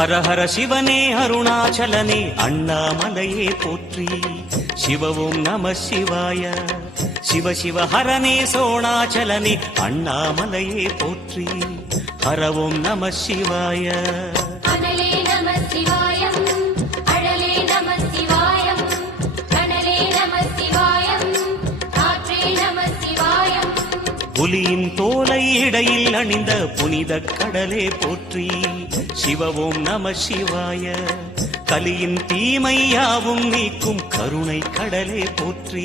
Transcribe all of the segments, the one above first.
ஹர ஹர சிவனே அருணாச்சலனே அண்ணாமலையே போற்றி. சிவவும் நம சிவாய. சிவ சிவ ஹரனே சோணாச்சலனே அண்ணாமலையே போற்றி. ஹரவும் நம சிவாய. புலியின் தோலை இடையில் அணிந்த புனித கடலே போற்றி. சிவவும் நம சிவாய. கலியின் தீமையாவும் நீக்கும் கருணை கடலே போற்றி.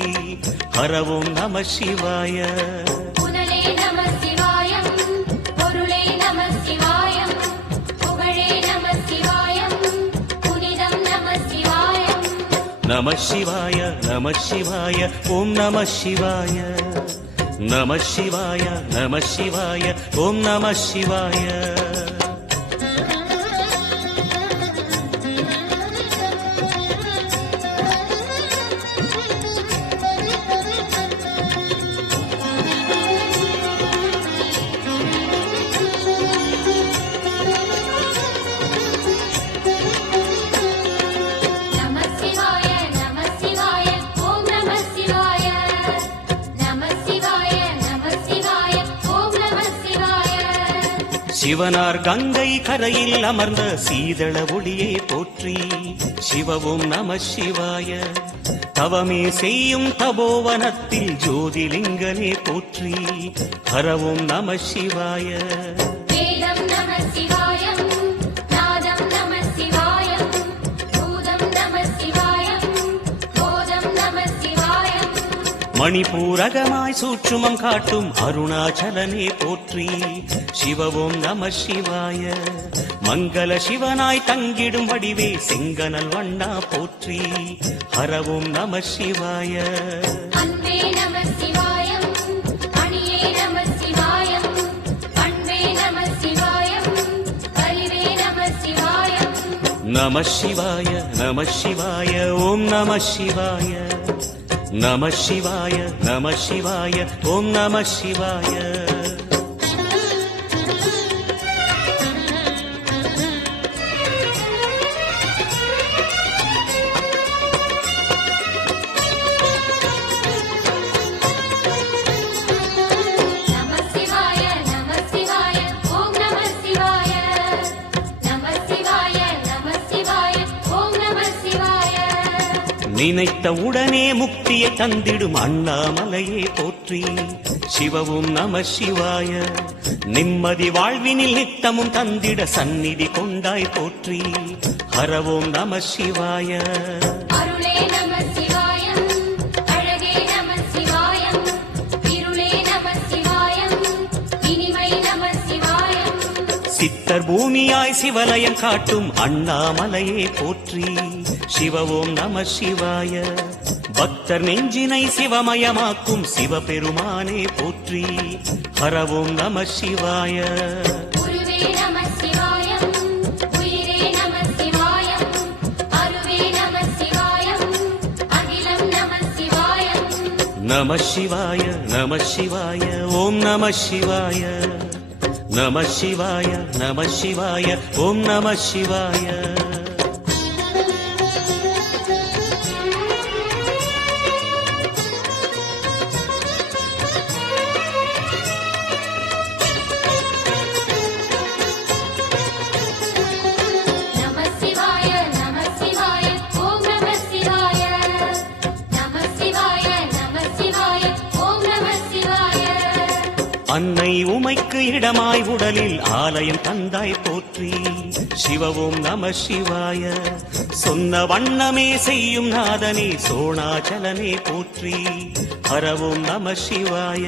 ஹரவும் நம சிவாய. நம சிவாய நம சிவாய ஓம் நம சிவாய. நம சிவாய நம சிவாய ஓம் நம சிவாய. சிவனார் கங்கை கரையில் அமர்ந்த சீதள ஒளியே போற்றி. சிவவும் நம சிவாய. தவமே செய்யும் தபோவனத்தில் ஜோதிலிங்கனே போற்றி. ஹரவும் நம சிவாய. மணிபூரகமாய் சூட்சுமம் காட்டும் அருணாச்சலனே போற்றி. சிவவும் நம சிவாய. மங்கள சிவனாய் தங்கிடும் வடிவே செங்கனல் வண்ணா போற்றி. ஹரவும் நம சிவாய. நம சிவாய நம சிவாய ஓம் நம சிவாய. நம சிவாய நம சிவாய ஓம் நம சிவாய. நினைத்த உடனே முக்தியை தந்திடும் அண்ணாமலையே போற்றி. சிவவும் நம சிவாய. நிம்மதி வாழ்வினில் நித்தமும் தந்திட சந்நிதி கொண்டாய் போற்றி. ஹரவும் நம சிவாய. சித்தர் பூமியாய் சிவலயம் காட்டும் அண்ணாமலையே போற்றி. சிவவும் நம சிவாய. பக்தர் நெஞ்சினை சிவமயமாக்கும் சிவபெருமானே போற்றி. ஹரவும் நம சிவாய. நம சிவாய நம சிவாய ஓம் நம சிவாய. நம சிவாய நம சிவாய ஓம் நம சிவாய. அன்னை உமைக்கு இடமாய் உடலில் ஆலயம் தந்தாய் போற்றி. சிவவும் நம சிவாய. சொன்ன வண்ணமே செய்யும் நாதனே சோணாச்சலனே போற்றி. ஹரவும் நம சிவாய.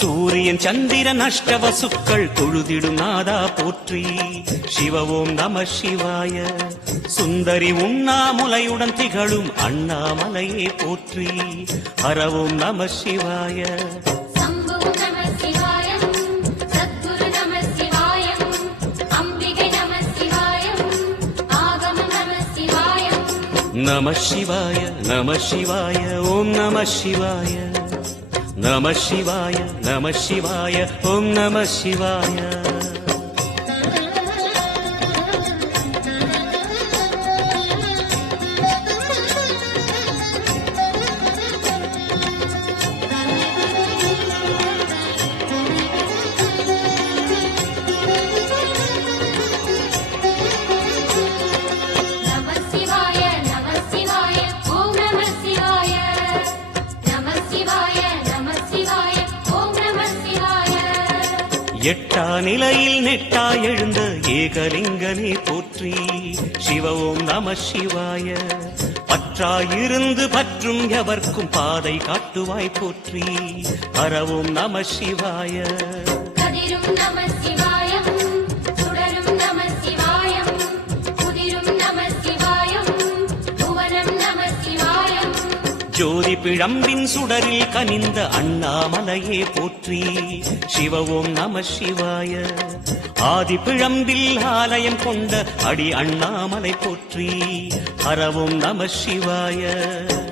சூரியன் சந்திரன் அஷ்டவசுக்கள் தொழுதிடும் நாதா போற்றி. சிவவும் நம சிவாய. சுந்தரி உண்ணாமுலையுடன் திகழும் அண்ணாமலையே போற்றி. ஹரவும் நம சிவாய. நம சிவாய நம சிவாய ஓம் நம சிவாய நம சிவாய நம சிவாய ஓம் நம சிவாய எட்டா நிலையில் நெட்டா எழுந்த ஏகலிங்கனே போற்றி சிவ ஓம் நம சிவாய பற்றாயிருந்து பற்றும் எவர்க்கும் பாதை காட்டுவாய் போற்றி ஹர ஓம் நம சிவாய கதிரும் நம சிவாயம் சுடரும் நம சிவாயம் குதிரும் நம சிவாயம் புவனம் நம சிவாயம் ஜோதி பிழம்பின் சுடரில் கனிந்த அண்ணாமலையே போற்றி சிவ ஓம் நம சிவாய ஆதி பிழம்பில் ஆலயம் கொண்ட அடி அண்ணாமலை போற்றி ஹர ஓம் நம சிவாய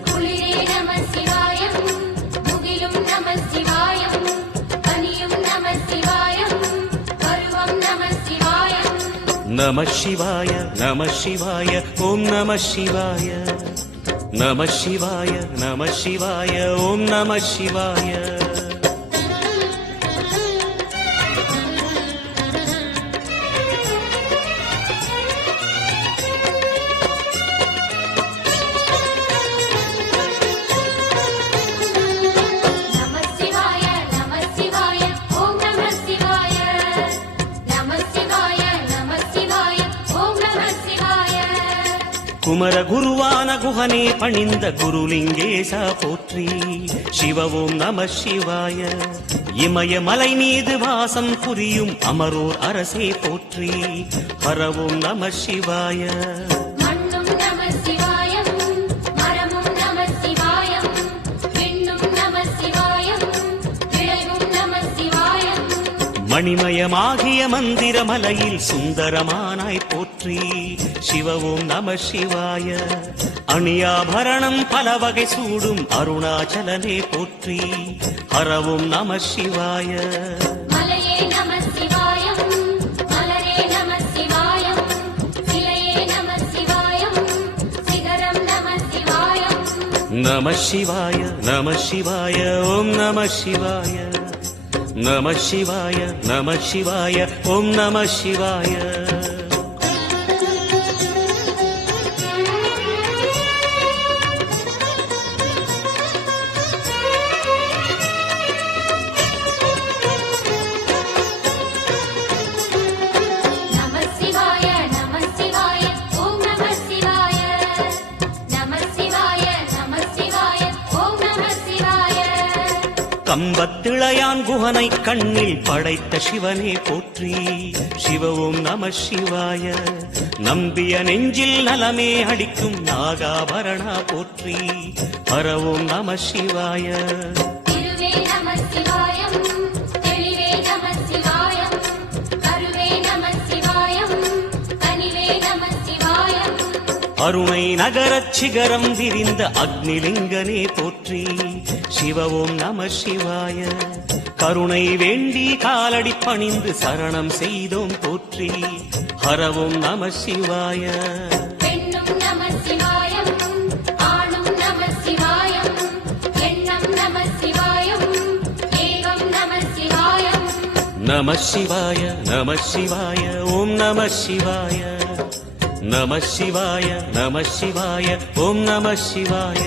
குளிரே நம சிவாயம் முகிலும் நம சிவாயம் கனியும் நம சிவாயம் கருவம் நம சிவாயம் நம சிவாய நம சிவாய ஓம் நம சிவாய நம சிவாய நம சிவாய ஓம் நம சிவாய நம சிவாய நம சிவாய ஓம் நம சிவாய நம சிவாய நம சிவாய ஓம் நம சிவாய குமர குருவான குகனே பணிந்த குருலிங்கேசா போற்றி சிவ ஓம் நம சிவாய இமயமலை மீது வாசம் புரியும் அமரோர் அரசே போற்றி ஹர ஓம் நம சிவாய மண்ணும் நம சிவாயம் மரமும் நம சிவாயம் விண்ணும் நம சிவாயம் விளைவும் நம சிவாயம் மணிமயமாகிய மந்திரமலையில் சுந்தரமானாய் போற்றி சிவ ஓம் நம சிவாய அணியாபரணம் பல வகை சூடும் அருணாச்சலனே போற்றி ஹர ஓம் நம சிவாய மலையே நம சிவாயம் மலரே நம சிவாயம் சிலையே நம சிவாயம் சிகரம் நம சிவாயம் நம சிவாய நம சிவாய ஓம் நம சிவாய நம சிவாய நம சிவாய ஓம் நம சிவாய நம சிவாய நம சிவாய ஓம் நம சிவாய நம சிவாய நம சிவாய ஓம் நம சிவாய கம்பத்திளையான் குகனை கண்ணில் படைத்த சிவனே போற்றி சிவ ஓம் நம சிவாய நம்பிய நெஞ்சில் நலமே அடிக்கும் நாகாபரணா போற்றி ஹர ஓம் நம சிவாய திருவே நம சிவாயம் தெளிவே நம சிவாயம் கருவே நம சிவாயம் கனிவே நம சிவாயம் அருணை நகரச் சிகரம் விரிந்த அக்னிலிங்கனே போற்றி சிவ ஓம் நம சிவாய கருணை வேண்டி காலடி பணிந்து சரணம் செய்தோம் போற்றி ஹர ஓம் நம சிவாய பெண்ணும் நம சிவாயம் ஆணும் நம சிவாயம் எண்ணம் நம சிவாயம் ஏகம் நம சிவாயம் நம சிவாய நம சிவாய ஓம் நம சிவாய நம சிவாய நம சிவாய ஓம் நம சிவாய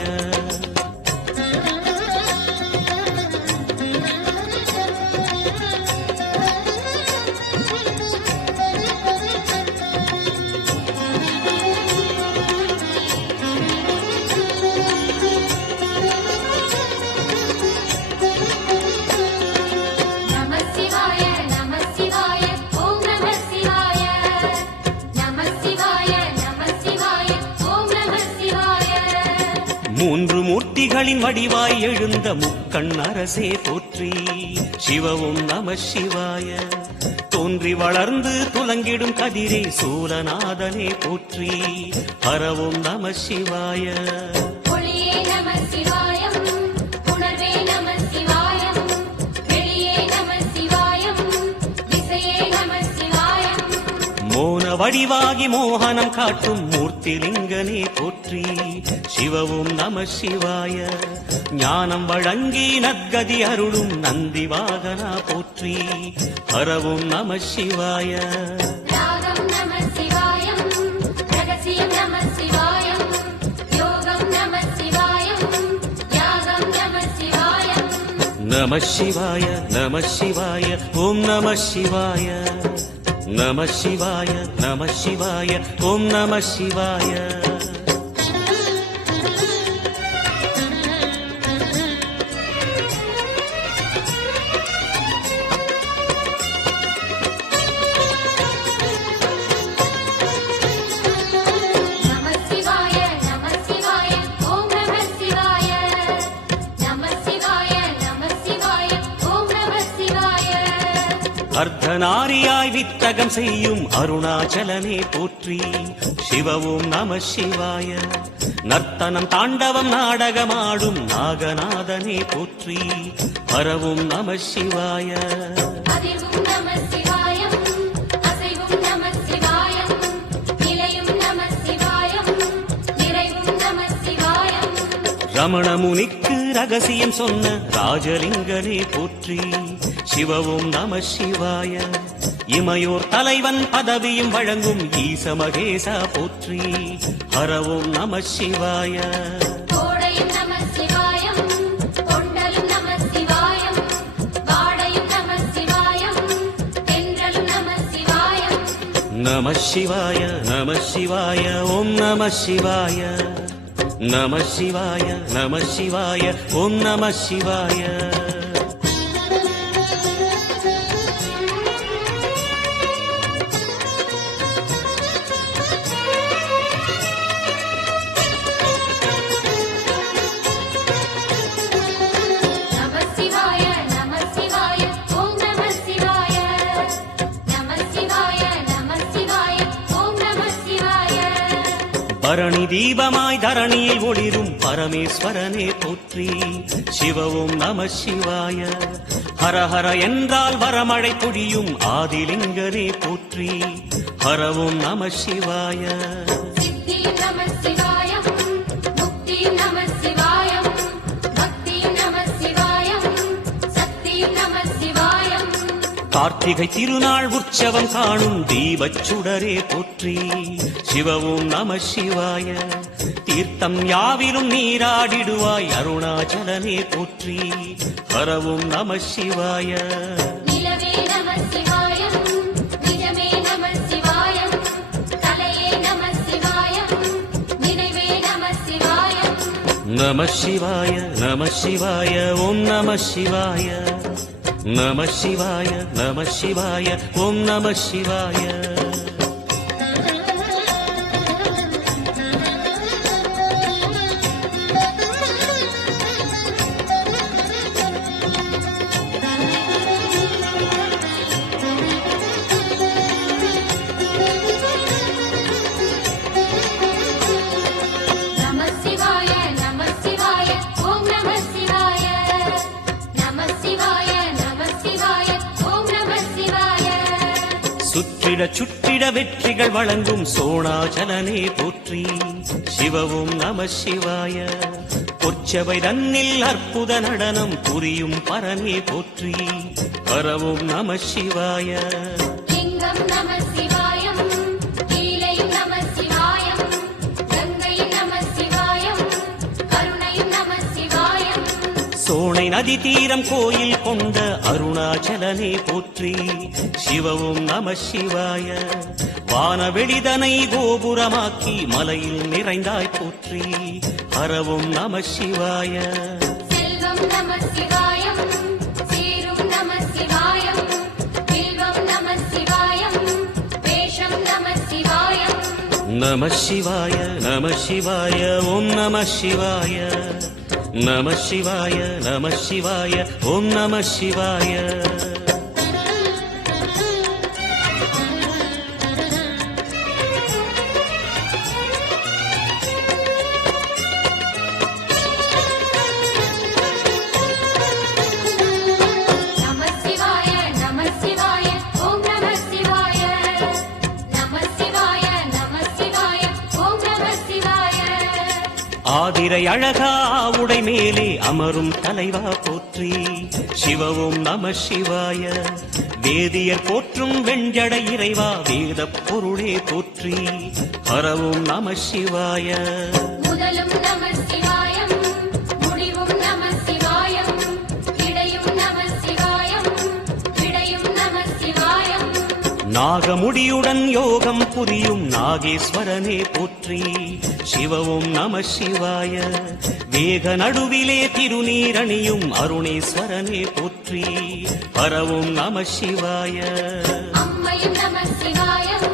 நம சிவாய நம சிவாய ஓம் நம சிவாய நம சிவாய நம சிவாய ஓம் நம சிவாய மூன்று மூர்த்திகளின் வடிவாய் எழுந்த முக்கண் அரசே போற்றி சிவ ஓம் நம சிவாய தோன்றி வளர்ந்து துலங்கிடும் கதிரே சூலநாதனே போற்றி ஹரவும் நம சிவாய ஒளியே நம சிவாயம் உணர்வே நம சிவாயம் வெளியே நம சிவாயம் திசையே நம சிவாயம் மோன வடிவாகி மோகனம் காட்டும் மூர்த்திலிங்கனே போற்றி சிவவும் நம சிவாய ஞானம் வழங்கி நற்கதி அருளும் நந்தி வாகனா போற்றி ஹரவும் நம சிவாய ராகம் நம சிவாயம் ரகசியம் நம சிவாயம் யோகம் நம சிவாயம் யாகம் நம சிவாயம் நம சிவாய நம சிவாய ஓம் நம சிவாய நம சிவாய நம சிவாய ஓம் நம சிவாய நம சிவாய நம சிவாய ஓம் நம சிவாய நம சிவாய நம சிவாய ஓம் நம சிவாய அர்த்தநாரியாய் வித்தகம் செய்யும் அருணாச்சலனே போற்றி சிவவும் நம சிவாய நர்த்தனம் தாண்டவம் நாடகமாடும் நாகநாதனே போற்றி ஹரவும் நம சிவாய அதிர்வும் நம சிவாயம் அசைவும் நம சிவாயம் நிலையும் நம சிவாயம் நிறைவும் நம சிவாயம் ரமண முனிக்கு ரகசியம் சொன்ன ராஜலிங்கனே போற்றி சிவவும் நம சிவாய இமையோர் தலைவன் பதவியும் வழங்கும் ஈச மகேசா போற்றி ஹரவும் நம சிவாய கோடையும் நம சிவாயம் கொண்டலும் நம சிவாயம் வாடையும் நம சிவாயம் தென்றலும் நம சிவாயம் நம சிவாய நம சிவாய ஓம் நம சிவாய நம சிவாய நம சிவாய ஓம் நம சிவாய நம சிவாய நம சிவாய ஓம் நம சிவாய நம சிவாய நம சிவாய ஓம் நம சிவாய பரணி தீபமாய் தரணியில் ஒளிரும் பரமேஸ்வரனே போற்றி சிவவும் நம சிவாய ஹர ஹர என்றால் வரமழை பொழியும் ஆதிலிங்கனே போற்றி ஹரவும் நம சிவாய சித்தியும் நம சிவாயம் முக்தியும் நம சிவாயம் பக்தியும் நம சிவாயம் சக்தியும் நம சிவாயம் கார்த்திகை திருநாள் உற்சவம் காணும் தீபச் சுடரே போற்றி சிவவும் நம சிவாய தீர்த்தம் யாவிலும் நீராடிடுவாய் அருணாச்சலனே போற்றி ஹரவும் நம சிவாய நிலவே நம சிவாயம் நிஜமே நம சிவாயம் கலையே நம சிவாயம் நினைவே நம சிவாயம் நம சிவாய நம சிவாய ஓம் நம சிவாய நம சிவாய நம சிவாய ஓம் நம சிவாய நம சிவாய நம சிவாய ஓம் நம சிவாய நம சிவாய நம சிவாய ஓம் நம சிவாய சுற்றிட சுற்றிட வெற்றிகள் வழங்கும் சோணாச்சலனே போற்றி சிவவும் நம சிவாய பொற்சபை தன்னில் அற்புத நடனம் புரியும் பரனே போற்றி ஹரவும் நம சிவாய லிங்கம் நம சிவாயம் லீலையும் நம சிவாயம் கங்கையும் நம சிவாயம் கருணையும் நம சிவாயம் சோனை நதி தீரம் கோயில் கொண்ட அருணாச்சலனே போற்றி சிவவும் நம சிவாய வானவெளிதனை கோபுரமாக்கி மலையில் நிறைந்தாய் போற்றி ஹரவும் நம சிவாய செல்வம் நம சிவாயம் சீரும் நம சிவாயம் வில்வம் நம சிவாயம் வேஷம் நம சிவாயம் நம சிவாய நம சிவாய ஓம் நம சிவாய நம சிவாய நம சிவாய ஓம் நம சிவாய ஆதிரை அழகா உடை மேலே அமரும் தலைவா போற்றி சிவவும் நம சிவாய வேதியர் போற்றும் வெண்ஜடை இறைவா வேதப் பொருளே போற்றி ஹரவும் நம சிவாய முதலும் நம சிவாயம் முடிவும் நம சிவாயம் இடையும் நம சிவாயம் விடையும் நம சிவாயம் நாகமுடியுடன் யோகம் புரியும் நாகேஸ்வரனே போற்றி சிவவும் நம சிவாய வேக நடுவிலே திருநீரணியும் அருணேஸ்வரனே போற்றி ஹரவும் நம சிவாய அம்மையும் நம சிவாயம்